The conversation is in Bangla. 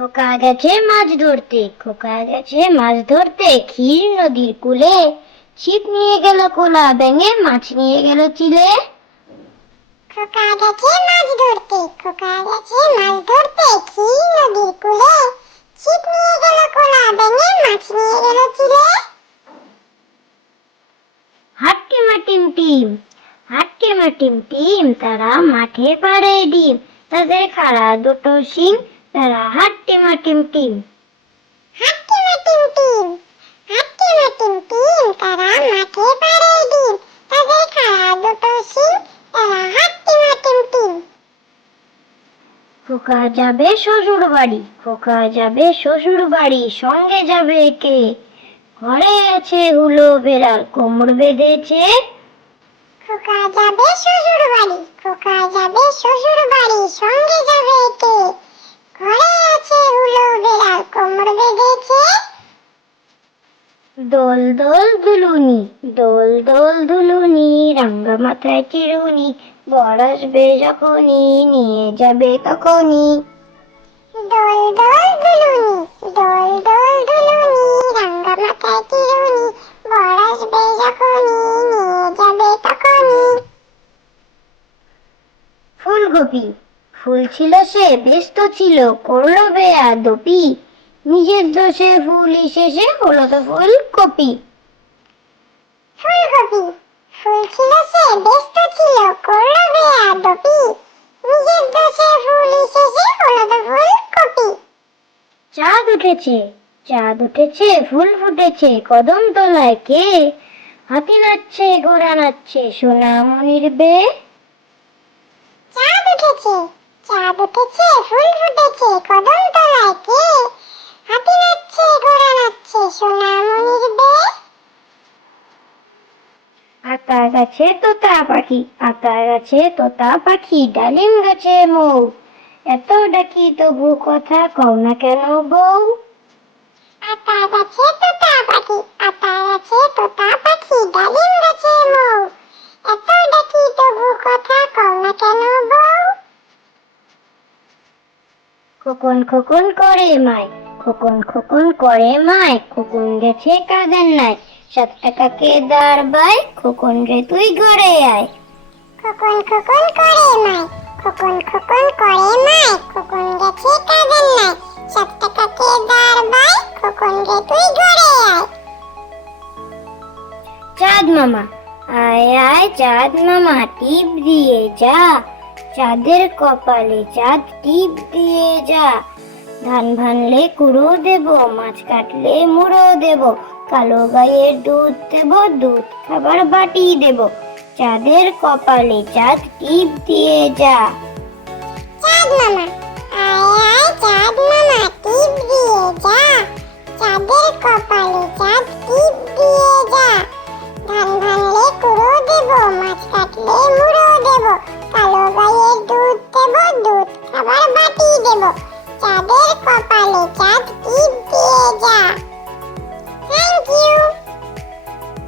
খোকা গেছে মাছ ধরতে খোকা গেছে মাছ ধরতে ক্ষীর নদীর কূলে। ছিপ নিয়ে গেল কোলা ব্যাঙে মাছ নিয়ে গেল চিলে। খোকা গেছে মাছ ধরতে খোকা গেছে মাছ ধরতে ক্ষীর নদীর কূলে। ছিপ নিয়ে গেল কোলা ব্যাঙে মাছ নিয়ে গেল চিলে। হাটকে মাটিম টিম হাটকে মাটিম টিম তারা মাঠে পাড়ে ডিম। তাদের খাড়া দুটো শিং তারা হাট্টে মাটিম টিম হাট্টি মাটিম টিম হাট্টি মাটিম টিম তারা মাঠে পাড়ে ডিম তাদের খাড়া দুটো শিং তারা হাট্টি মাটিম টিম খোকা যাবে শ্বশুর বাড়ি খোকা যাবে শ্বশুর বাড়ি সঙ্গে যাবে কে ঘরে আছে হুলো বেড়াল কোমর বেঁধেছে। খোকা যাবে শ্বশুর বাড়ি খোকা যাবে শ্বশুর দোল দোল দুলুনি দোল দোল দুলুনি রাঙ্গা মাথায় চিরুনি বর আসবে যখনই নিয়ে যাবে তখনই। দোল দোল দুলুনি দোল দোল দুলুনি রাঙ্গা মাথায় চিরুনি বর আসবে যখনই নিয়ে যাবে তখনই। ফুলকপি ফুল ছিল সে ব্যস্ত ছিল করল বেয়া দপি নিজের দোষে ফুল শেষে হলো তো ফুলকপি ফুলকপি ফুল ছিল সে ব্যস্ত ছিল করল নিজের দোষে ফুল শেষে হলো তো ফুলকপি চাঁদ উঠেছে চাঁদ উঠেছে ফুল ফুটেছে কদম তলায় কে? হাতি নাচছে ঘোড়া নাচছে সোনামণির বে। চাঁদ উঠেছে চাঁদ উঠেছে ফুল ফুটেছে কদম তলায় কে হাতি নাচছে ঘোড়া নাচছে সোনামণির বে আতা গাছে তোতা পাখি আতা গাছে তোতা পাখি ডালিম গাছে মৌ। এত ডাকি তবু কথা কও না কেন বউ? আতা গাছে তোতা পাখি আতা গাছে তোতা পাখি ডালিম গাছে মৌ। এত ডাকি তবু কথা কও না কেন বউ? খোকন খোকন করে মাই খোকন খোকন করে মাই খোকন গেছে কাজের নাই। সাত টাকাকে খোকন রে তুই ঘরে আয়। খোকন খোকন করে মাই খোকন খোকন করে মাই খোকন গেছে কাজের নাই। সাত টাকাকে খোকন রে তুই ঘরে আয়। চাঁদ মামা আয় আয় চাঁদ মামা টিপ দিয়ে যা। চাঁদের কপালে চাঁদ টিপ দিয়ে যা। ধান ভাঙলে কুড়ো দেব, মাছ কাটলে মুড়ো দেব, কালো গায়ের দুধ দেব, দুধ খাবার বাটি দেব। চাঁদের কপালে চাঁদ টিপ দিয়ে যা। চাঁদ মামা, আয় আয়, চাঁদ মামা, টিপ দিয়ে যা। চাঁদের কপালে চাঁদ টিপ দিয়ে যা। ধান ভানলে কুড়ো দেব, মাছ কাটলে মুড়ো দেব, কালো গায়ের দুধ দেব, দুধ খাবার বাটি দেব। চাঁদের কপালে চাঁদ টিপ দিয়ে যা। Thank you